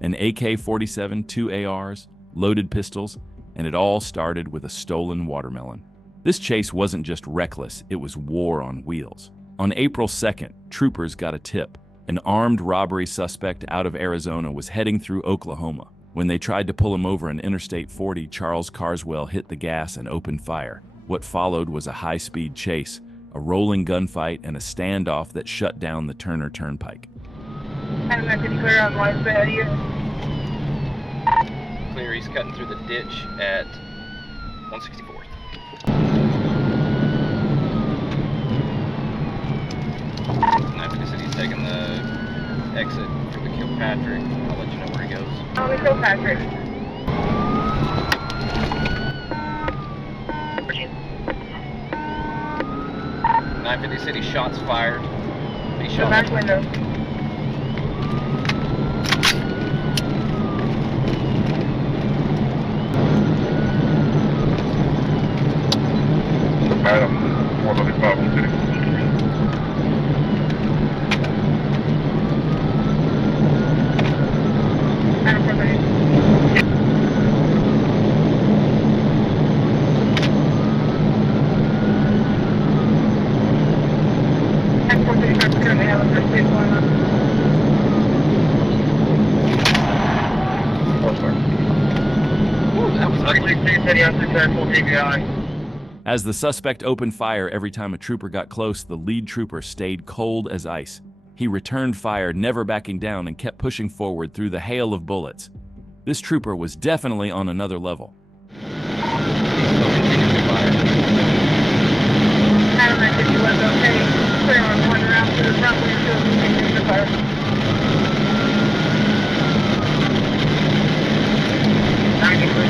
An AK-47, 2 ARs, loaded pistols, and it all started with a stolen watermelon. This chase wasn't just reckless, it was war on wheels. On April 2nd, troopers got a tip. An armed robbery suspect out of Arizona was heading through Oklahoma. When they tried to pull him over on Interstate 40, Charles Carswell hit the gas and opened fire. What followed was a high-speed chase, a rolling gunfight, and a standoff that shut down the Turner Turnpike. Clear on Life Bay. Clear, he's cutting through the ditch at 164th. After he said he's taking the exit for the Kilpatrick, I'll let you know where he goes. On the Kilpatrick. .950 City, shots fired. He The shot back window. Madam, 135 on City. Adam 430. Adam 435 currently have a first aid going on. That was ugly. 16 City on successful TBI. As the suspect opened fire every time a trooper got close, the lead trooper stayed cold as ice. He returned fire, never backing down, and kept pushing forward through the hail of bullets. This trooper was definitely on another level. Adam 950 was okay. Clear on one around to the front window, continuing to fire.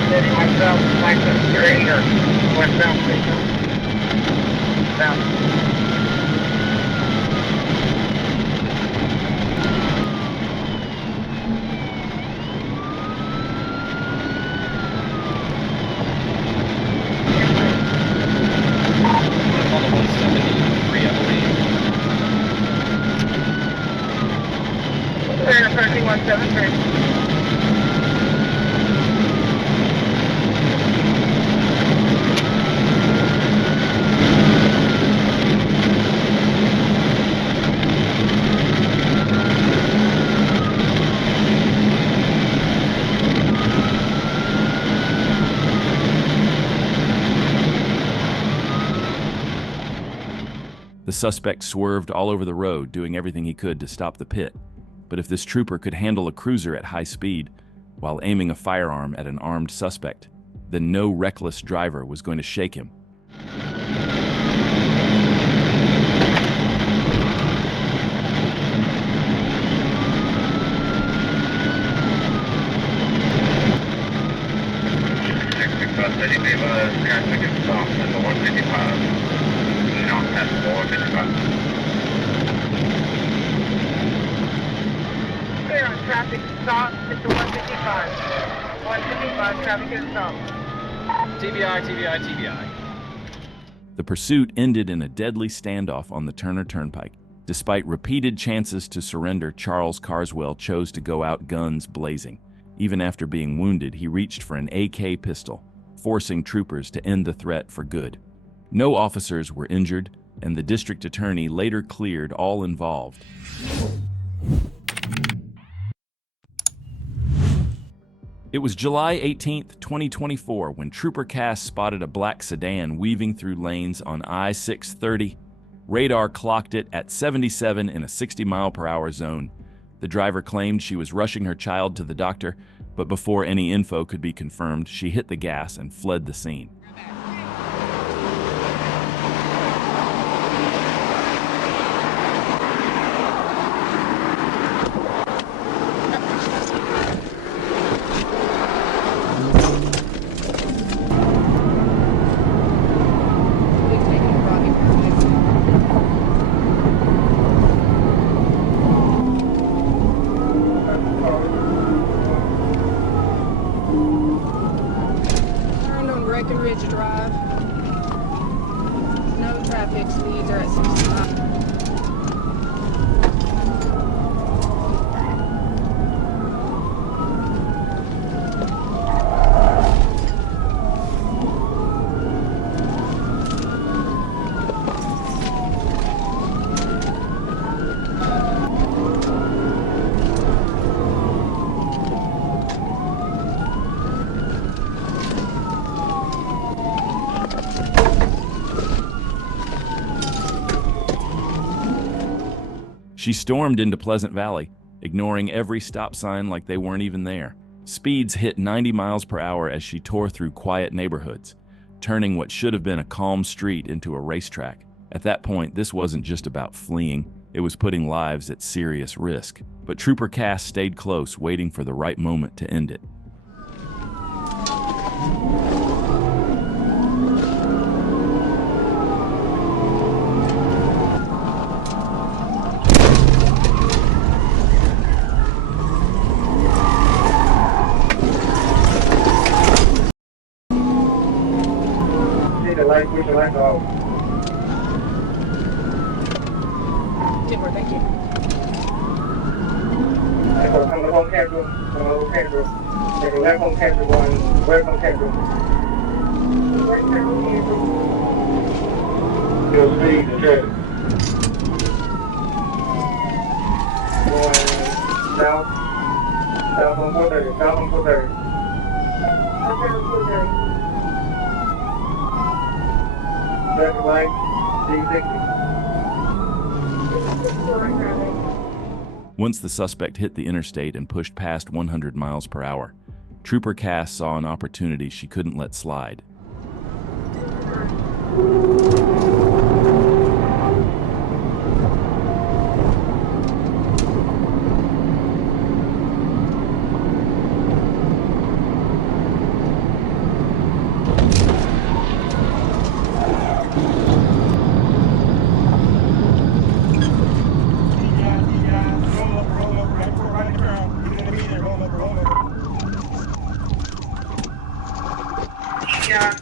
City, myself, 973 or westbound, please. South. On the 173, I believe. Clear approaching 173. The suspect swerved all over the road, doing everything he could to stop the pit. But if this trooper could handle a cruiser at high speed while aiming a firearm at an armed suspect, then no reckless driver was going to shake him. City, they've traffic is stopped at the 155. Not past the 155. Clear on traffic stop at the 155. 155, traffic is stopped. TBI, TBI, TBI. The pursuit ended in a deadly standoff on the Turner Turnpike. Despite repeated chances to surrender, Charles Carswell chose to go out guns blazing. Even after being wounded, he reached for an AK pistol, forcing troopers to end the threat for good. No officers were injured, and the district attorney later cleared all involved. It was July 18, 2024, when Trooper Cass spotted a black sedan weaving through lanes on I-630. Radar clocked it at 77 in a 60-mile-per-hour zone. The driver claimed she was rushing her child to the doctor, but before any info could be confirmed, she hit the gas and fled the scene. Turned on Breckenridge Drive. No traffic, speeds are at 65. She stormed into Pleasant Valley, ignoring every stop sign like they weren't even there. Speeds hit 90 miles per hour as she tore through quiet neighborhoods, turning what should have been a calm street into a racetrack. At that point, this wasn't just about fleeing, it was putting lives at serious risk. But Trooper Cass stayed close, waiting for the right moment to end it. Push the lights off. Timber, thank you. Come to home camera, take a left home camera, one right home camera. You'll see the traffic. Going south on 430, south on 430. Traffic light, D60. Once the suspect hit the interstate and pushed past 100 miles per hour, Trooper Cass saw an opportunity she couldn't let slide.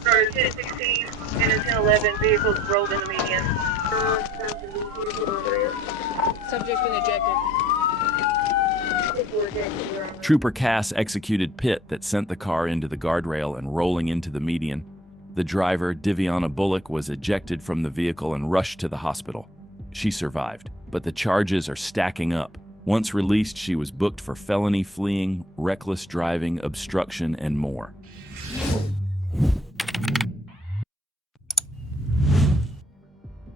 Started 1016 and then 1011 vehicles rolled in the median. Subject been ejected. Trooper Cass executed pit that sent the car into the guardrail and rolling into the median. The driver, Diviana Bullock, was ejected from the vehicle and rushed to the hospital. She survived, but the charges are stacking up. Once released, she was booked for felony fleeing, reckless driving, obstruction, and more.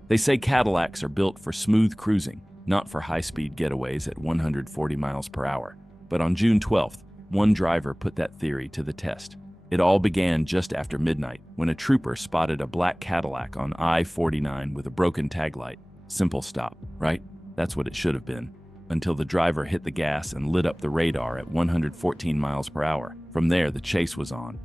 They say Cadillacs are built for smooth cruising, not for high-speed getaways at 140 miles per hour. But on June 12th, one driver put that theory to the test. It all began just after midnight, when a trooper spotted a black Cadillac on I-49 with a broken taillight. Simple stop, right? That's what it should have been. Until the driver hit the gas and lit up the radar at 114 miles per hour. From there, the chase was on.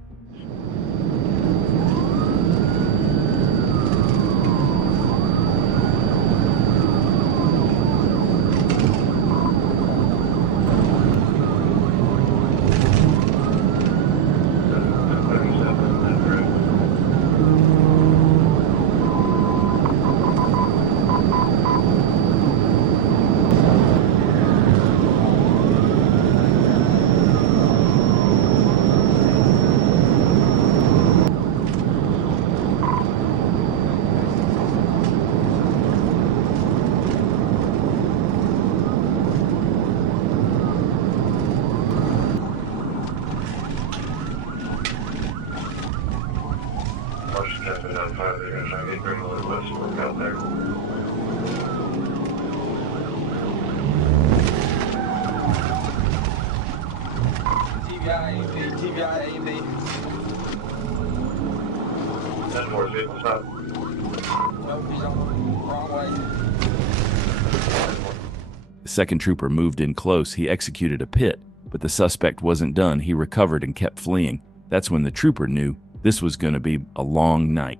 The second trooper moved in close. He executed a pit, but the suspect wasn't done. He recovered and kept fleeing. That's when the trooper knew this was going to be a long night.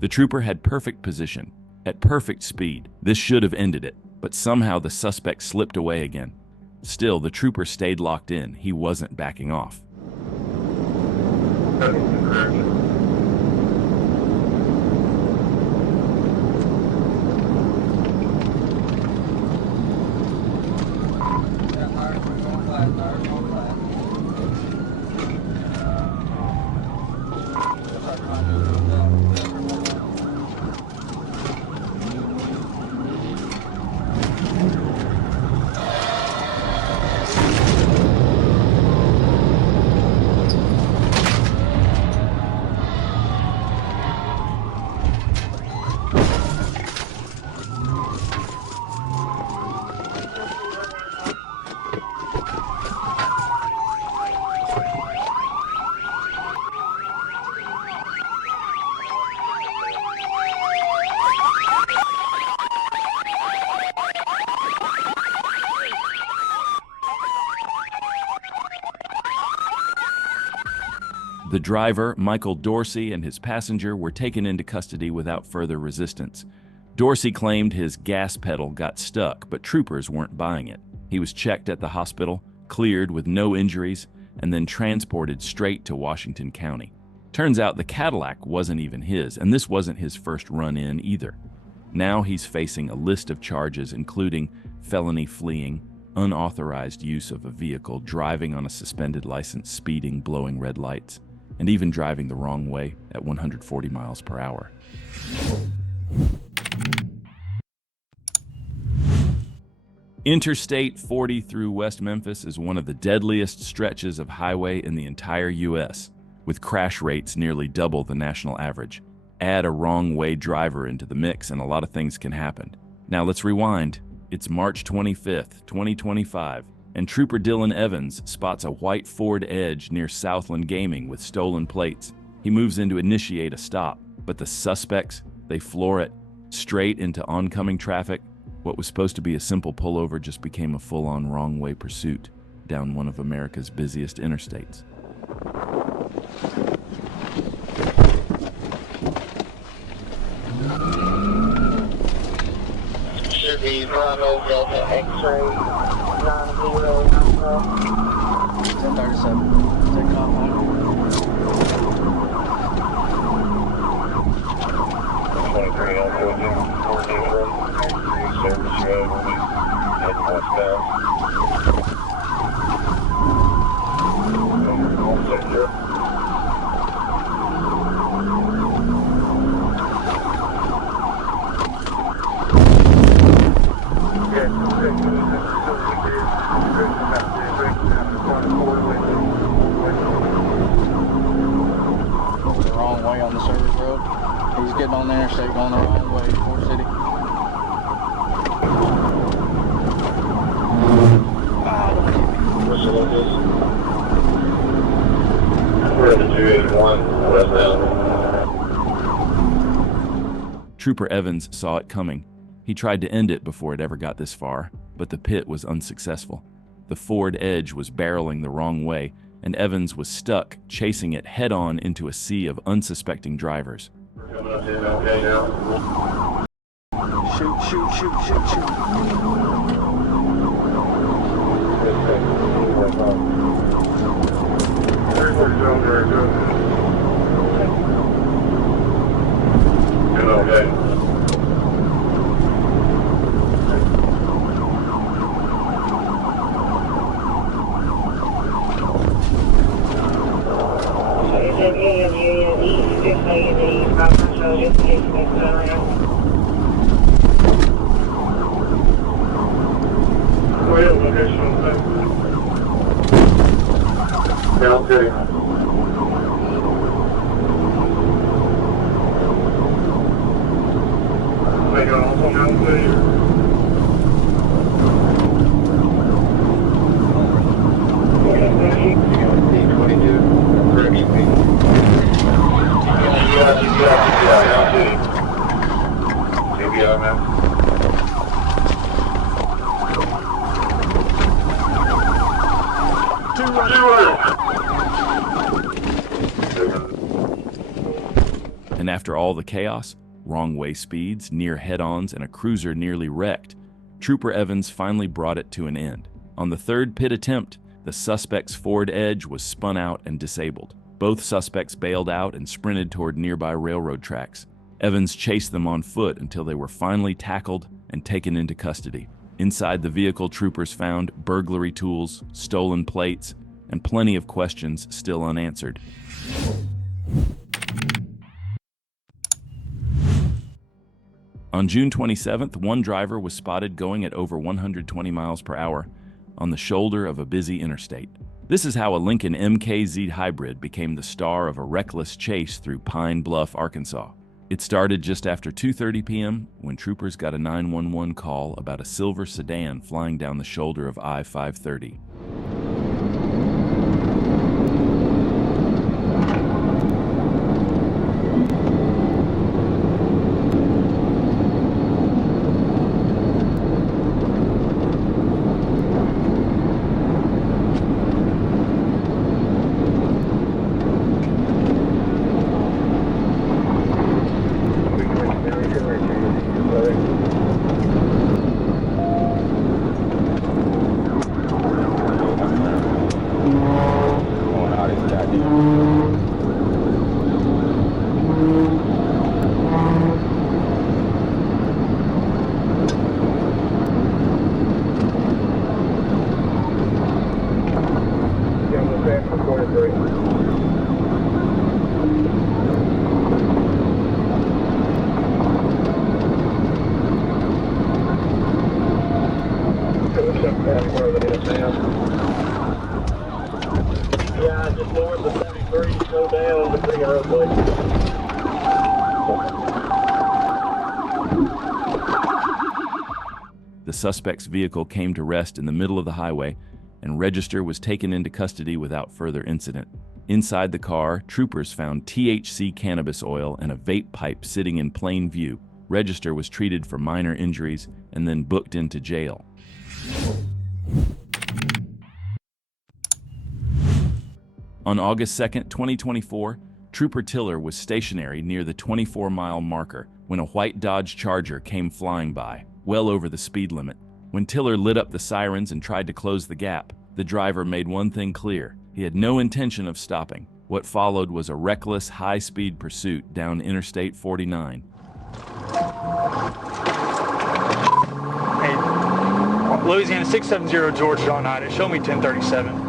The trooper had perfect position, at perfect speed. This should have ended it, but somehow the suspect slipped away again. Still, the trooper stayed locked in. He wasn't backing off. The driver, Michael Dorsey, and his passenger were taken into custody without further resistance. Dorsey claimed his gas pedal got stuck, but troopers weren't buying it. He was checked at the hospital, cleared with no injuries, and then transported straight to Washington County. Turns out the Cadillac wasn't even his, and this wasn't his first run-in either. Now he's facing a list of charges including felony fleeing, unauthorized use of a vehicle, driving on a suspended license, speeding, blowing red lights, and even driving the wrong way at 140 miles per hour. Interstate 40 through West Memphis is one of the deadliest stretches of highway in the entire U.S., with crash rates nearly double the national average. Add a wrong-way driver into the mix and a lot of things can happen. Now let's rewind. It's March 25th, 2025, and Trooper Dylan Evans spots a white Ford Edge near Southland Gaming with stolen plates. He moves in to initiate a stop, but the suspects, they floor it straight into oncoming traffic. What was supposed to be a simple pullover just became a full-on wrong-way pursuit down one of America's busiest interstates. Should be Bravo Delta X-ray 9090. 1037. Take off on 23 on 14, service road, head westbound. All set, sir. the wrong way on the service road. He's getting on the interstate going the wrong way, Fort City. What's the location? We're at the 281 westbound. Trooper Evans saw it coming. He tried to end it before it ever got this far, but the pit was unsuccessful. The Ford Edge was barreling the wrong way, and Evans was stuck, chasing it head-on into a sea of unsuspecting drivers. We're coming up to MLK now. Shoot, shoot, shoot, shoot, shoot. MLK. Down City. Make it also down City. D22. Correction. TBI, man. After all the chaos, wrong-way speeds, near head-ons, and a cruiser nearly wrecked, Trooper Evans finally brought it to an end. On the third pit attempt, the suspect's Ford Edge was spun out and disabled. Both suspects bailed out and sprinted toward nearby railroad tracks. Evans chased them on foot until they were finally tackled and taken into custody. Inside the vehicle, troopers found burglary tools, stolen plates, and plenty of questions still unanswered. On June 27th, one driver was spotted going at over 120 miles per hour on the shoulder of a busy interstate. This is how a Lincoln MKZ hybrid became the star of a reckless chase through Pine Bluff, Arkansas. It started just after 2:30 p.m. when troopers got a 911 call about a silver sedan flying down the shoulder of I-530. Yeah, just north of 73, go down to Big Road Place. The suspect's vehicle came to rest in the middle of the highway, and Register was taken into custody without further incident. Inside the car, troopers found THC cannabis oil and a vape pipe sitting in plain view. Register was treated for minor injuries and then booked into jail. On August 2nd, 2024, Trooper Tiller was stationary near the 24-mile marker when a white Dodge Charger came flying by, well over the speed limit. When Tiller lit up the sirens and tried to close the gap, the driver made one thing clear: he had no intention of stopping. What followed was a reckless, high-speed pursuit down Interstate 49. Hey, Louisiana 670 George John Hyde, show me 1037.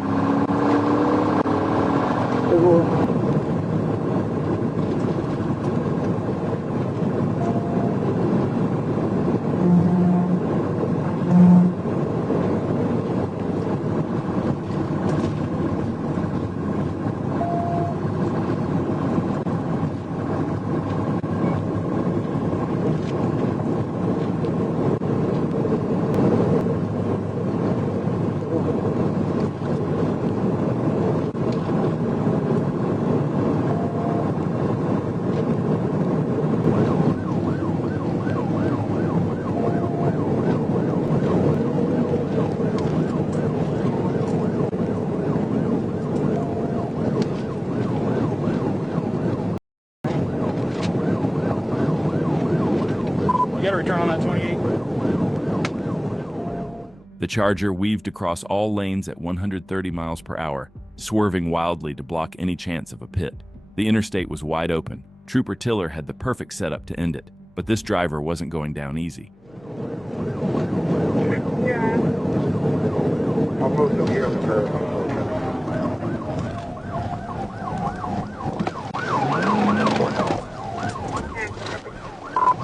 You got to return on that 28. The Charger weaved across all lanes at 130 miles per hour, swerving wildly to block any chance of a pit. The interstate was wide open. Trooper Tiller had the perfect setup to end it, but this driver wasn't going down easy. Yeah. Almost over here on the curve.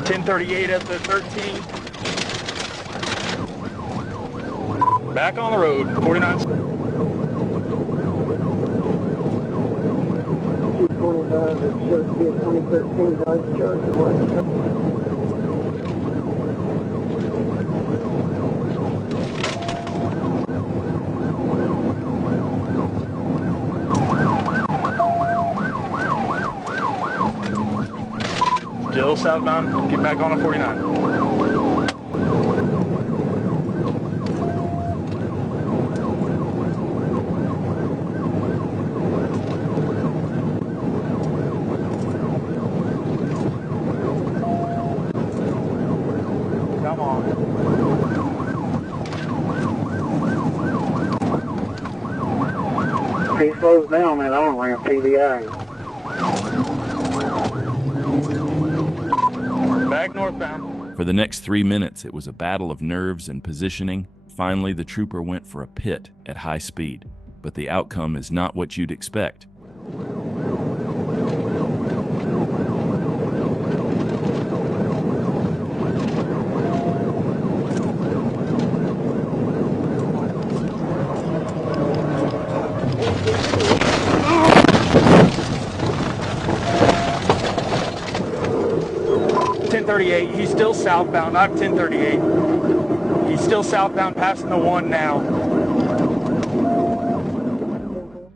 1038 at the 13. Back on the road, 49. 225, it shows to be a 2013 Dodge Charger. Still southbound, get back on the 49. he slows down, man, I don't ring a PBI. Back northbound. For the next 3 minutes, it was a battle of nerves and positioning. Finally, the trooper went for a pit at high speed, but the outcome is not what you'd expect. He's still southbound. I have 1038. He's still southbound, passing the 1 now.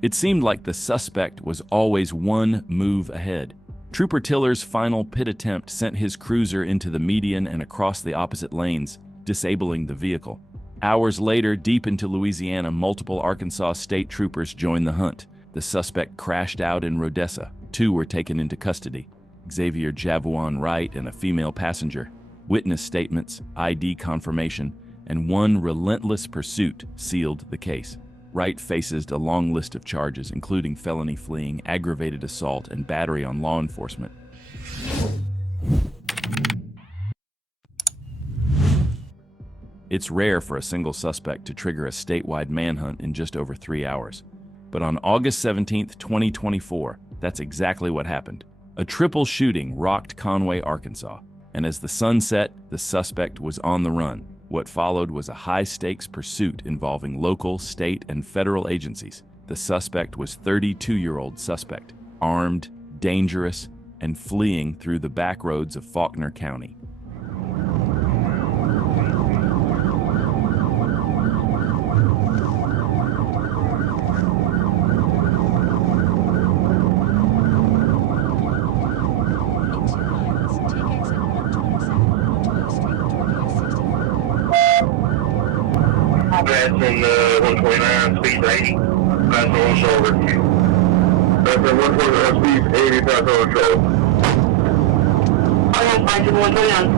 It seemed like the suspect was always one move ahead. Trooper Tiller's final pit attempt sent his cruiser into the median and across the opposite lanes, disabling the vehicle. Hours later, deep into Louisiana, multiple Arkansas state troopers joined the hunt. The suspect crashed out in Rodessa. 2 were taken into custody: Xavier Javuan Wright and a female passenger. Witness statements, ID confirmation, and 1 relentless pursuit sealed the case. Wright faces a long list of charges, including felony fleeing, aggravated assault, and battery on law enforcement. It's rare for a single suspect to trigger a statewide manhunt in just over 3 hours. But on August 17, 2024, that's exactly what happened. A triple shooting rocked Conway, Arkansas, and as the sun set, the suspect was on the run. What followed was a high-stakes pursuit involving local, state, and federal agencies. The suspect was 32-year-old suspect, armed, dangerous, and fleeing through the back roads of Faulkner County. That's in 129, speed 80, pass on shoulder. That's in 129, speed 80, pass on shoulder. I am fighting 129.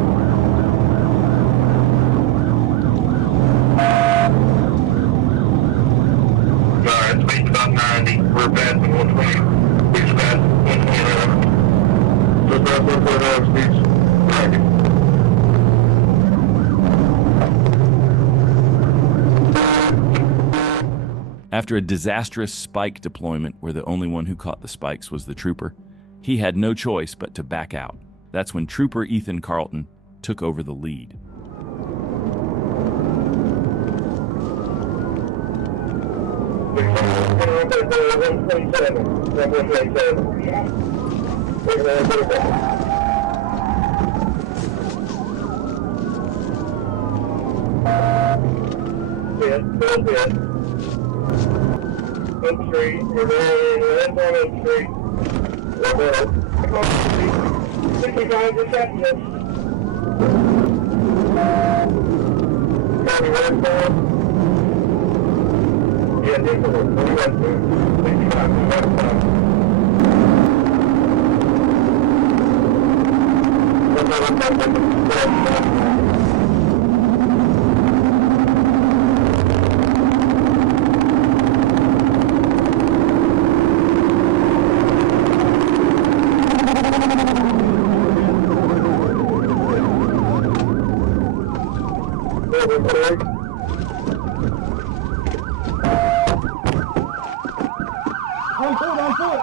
Alright, speed's about 90, we're passing 120, speed's past 129. So past 129, speed's 90. After a disastrous spike deployment where the only one who caught the spikes was the trooper, he had no choice but to back out. That's when Trooper Ethan Carlton took over the lead. Oak Street, we're going on Oak Street. We're going across the street. 65 to Texas. County westbound. Yeah, this is 40 westbound. 65 to westbound. On foot.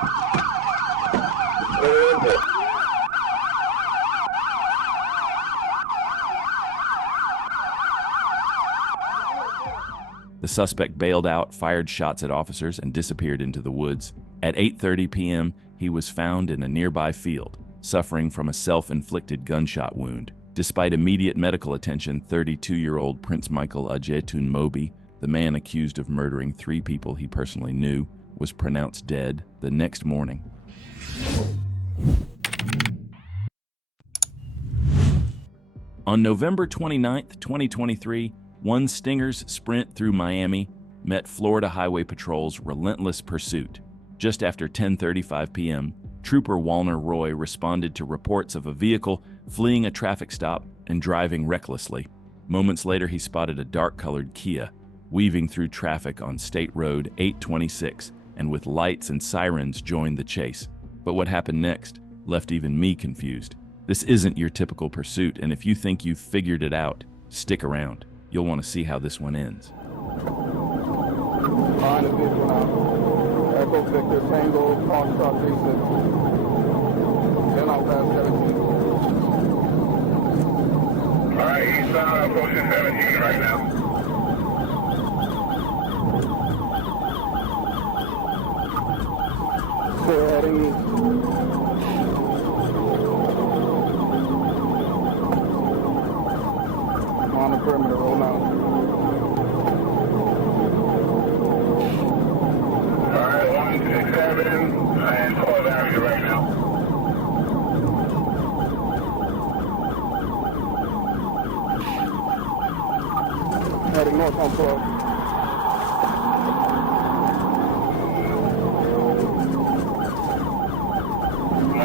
The suspect bailed out, fired shots at officers, and disappeared into the woods. At 8:30 p.m., he was found in a nearby field, suffering from a self-inflicted gunshot wound. Despite immediate medical attention, 32-year-old Prince Michael Ajetun Moby, the man accused of murdering 3 people he personally knew, was pronounced dead the next morning. On November 29, 2023, one Stinger's sprint through Miami met Florida Highway Patrol's relentless pursuit. Just after 10:35 p.m., Trooper Walner Roy responded to reports of a vehicle fleeing a traffic stop and driving recklessly. Moments later, he spotted a dark-colored Kia weaving through traffic on State Road 826 and with lights and sirens joined the chase. But what happened next left even me confused. This isn't your typical pursuit, and if you think you've figured it out, stick around. You'll want to see how this one ends. Behind the vehicle now. Echo Victor Tango, Foxtrot 36. 10 out past 17. Alright, he's approaching 17 right now. Still heading east. On the perimeter, roll out. Alright, 167 and 12 Avenue right now. Heading north on 12.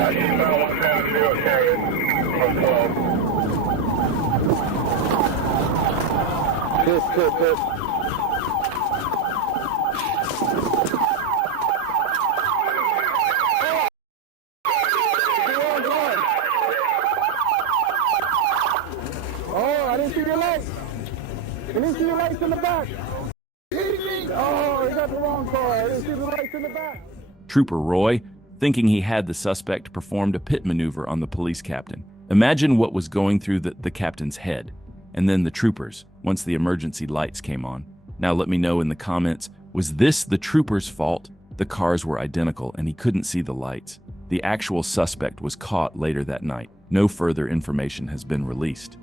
Eastbound 170 carrying from 12. Hit. Oh, I didn't see your lights. I didn't see your lights in the back. Oh, you got the wrong car. I didn't see the lights in the back. Trooper Roy, thinking he had the suspect, performed a pit maneuver on the police captain. Imagine what was going through the captain's head. And then the troopers, once the emergency lights came on. Now let me know in the comments, was this the trooper's fault? The cars were identical and he couldn't see the lights. The actual suspect was caught later that night. No further information has been released.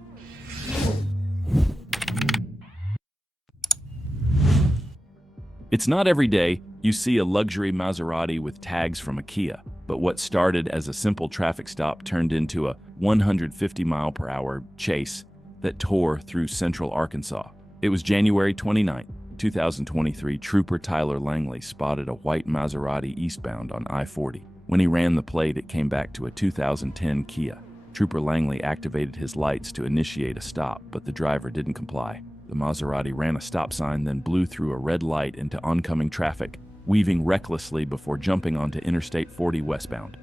It's not every day you see a luxury Maserati with tags from a Kia, but what started as a simple traffic stop turned into a 150-mile-per-hour chase that tore through central Arkansas. It was January 29, 2023. Trooper Tyler Langley spotted a white Maserati eastbound on I-40. When he ran the plate, it came back to a 2010 Kia. Trooper Langley activated his lights to initiate a stop, but the driver didn't comply. The Maserati ran a stop sign, then blew through a red light into oncoming traffic, weaving recklessly before jumping onto Interstate 40 westbound.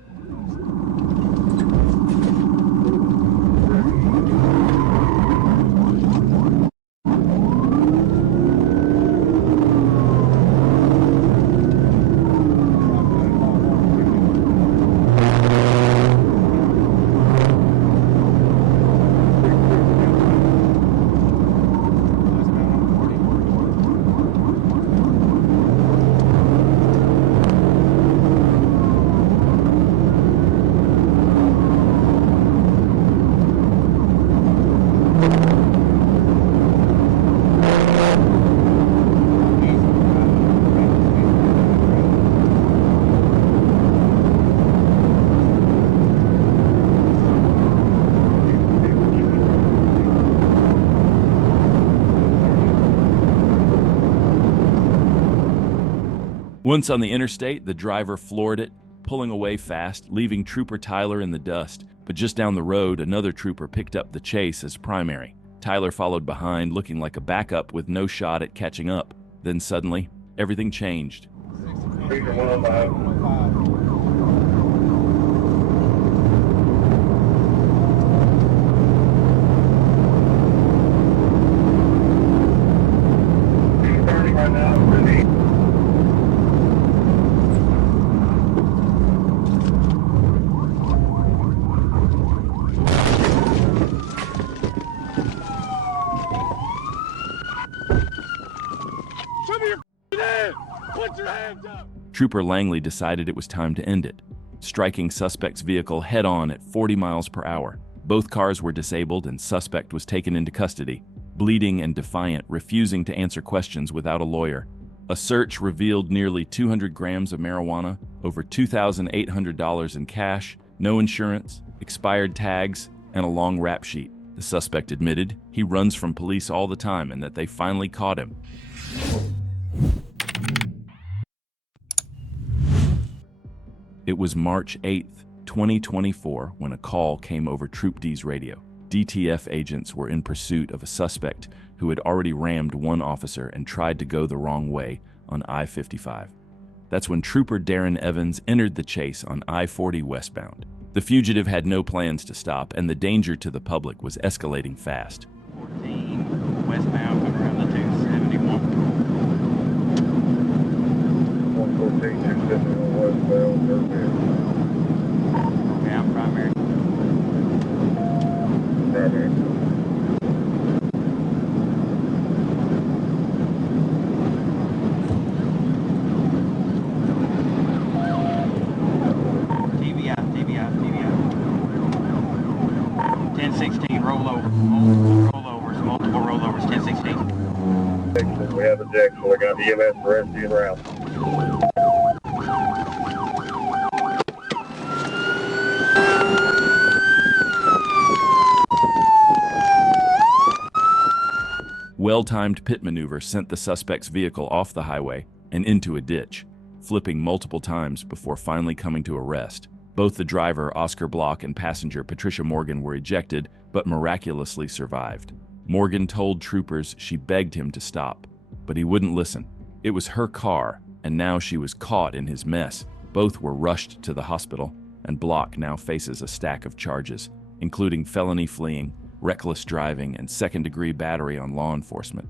Once on the interstate, the driver floored it, pulling away fast, leaving Trooper Tyler in the dust. But just down the road, another trooper picked up the chase as primary. Tyler followed behind, looking like a backup with no shot at catching up. Then suddenly, everything changed. Speaker 105. Right now, really. Trooper Langley decided it was time to end it, striking suspect's vehicle head-on at 40 miles per hour. Both cars were disabled and suspect was taken into custody, bleeding and defiant, refusing to answer questions without a lawyer. A search revealed nearly 200 grams of marijuana, over $2,800 in cash, no insurance, expired tags, and a long rap sheet. The suspect admitted he runs from police all the time and that they finally caught him. It was March 8th, 2024, when a call came over Troop D's radio. DTF agents were in pursuit of a suspect who had already rammed one officer and tried to go the wrong way on I-55. That's when Trooper Darren Evans entered the chase on I-40 westbound. The fugitive had no plans to stop, and the danger to the public was escalating fast. 14 westbound, coming around the 271. 114, 271 westbound, Okay, I'm primary. primary. TBI. 1016, rollover. Multiple rollovers, 1016. We have the Jackson. We got EMS for rescue and route. Well-timed pit maneuver sent the suspect's vehicle off the highway and into a ditch, flipping multiple times before finally coming to a rest. Both the driver, Oscar Block, and passenger, Patricia Morgan, were ejected, but miraculously survived. Morgan told troopers she begged him to stop, but he wouldn't listen. It was her car, and now she was caught in his mess. Both were rushed to the hospital, and Block now faces a stack of charges, including felony fleeing, reckless driving, and second-degree battery on law enforcement.